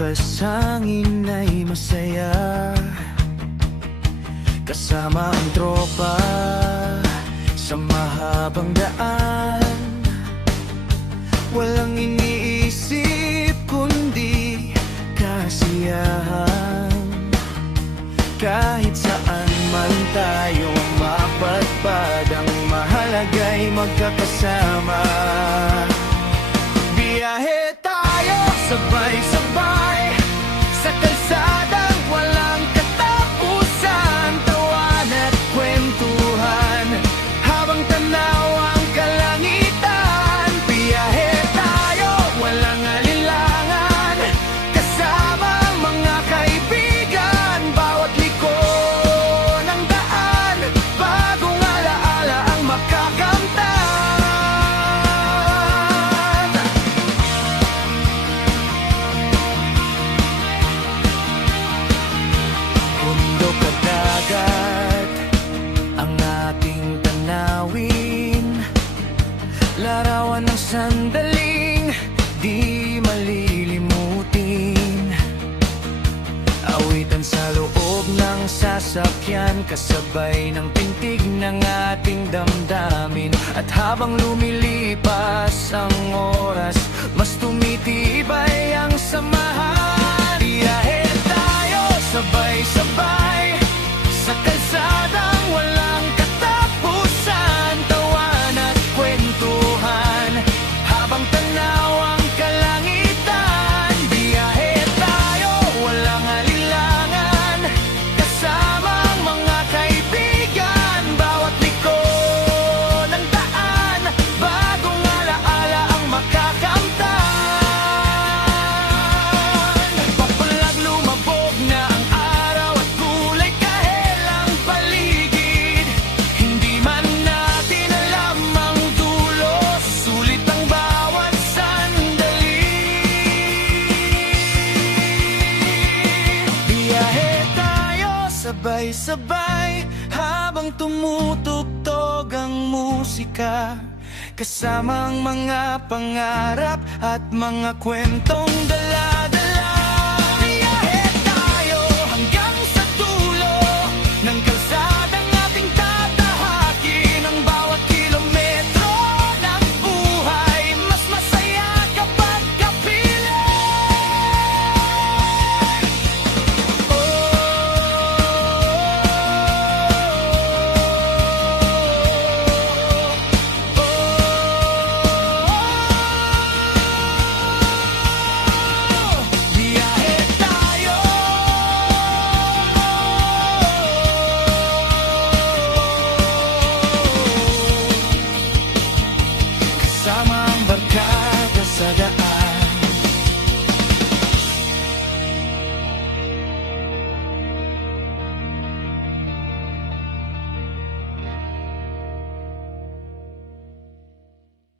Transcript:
Bukas hangin ay masaya, kasama ang tropa sa mahabang daan. Walang iniisip kundi kasiyahan. Kahit saan man tayo mapadpad, ang mahalaga'y magkakasama. Biyahe tayo sabay-sabay sa kalsadang walang katapusan. Tawan at kwentuhan habang tanaw ang kalangitan. Biyahe tayo, walang alinlangan, kasama ang mga kaibigan. Bawat liko ng daan, bagong alaala ang makakamtan. Bundok at dagat ang ating tanawin, larawan ng sandaling di malilimutin. Awitan sa loob ng sasakyan, kasabay ng tintig ng ating damdamin. At habang lumilipas ang oras, mas tumitibay ang samahan. Biyahe tayo sabay-sabay sa kalsadang walang katapusan. Tawan at kwentuhan habang tanaw ang kalangitan. Biyahe tayo, walang alinlangan, kasama ang mga kaibigan. Bawat liko ng daan, bagong alaala ang makakamtan. Papalag lumabog na ang araw at kulay kahel ang paligid. Hindi man natin alam ang dulo, sulit ang bawat sandali. Biyahe tayo sabay-sabay habang tumutugtog ang musika, kasama ang mga pangarap at mga kwentong dala-dala. Biyahe tayo hanggang sa dulo ng kalsadang ating tatahakin. Ang bawat kilometro ng buhay, mas masaya kapag kapiling. Biyahe tayo, kasama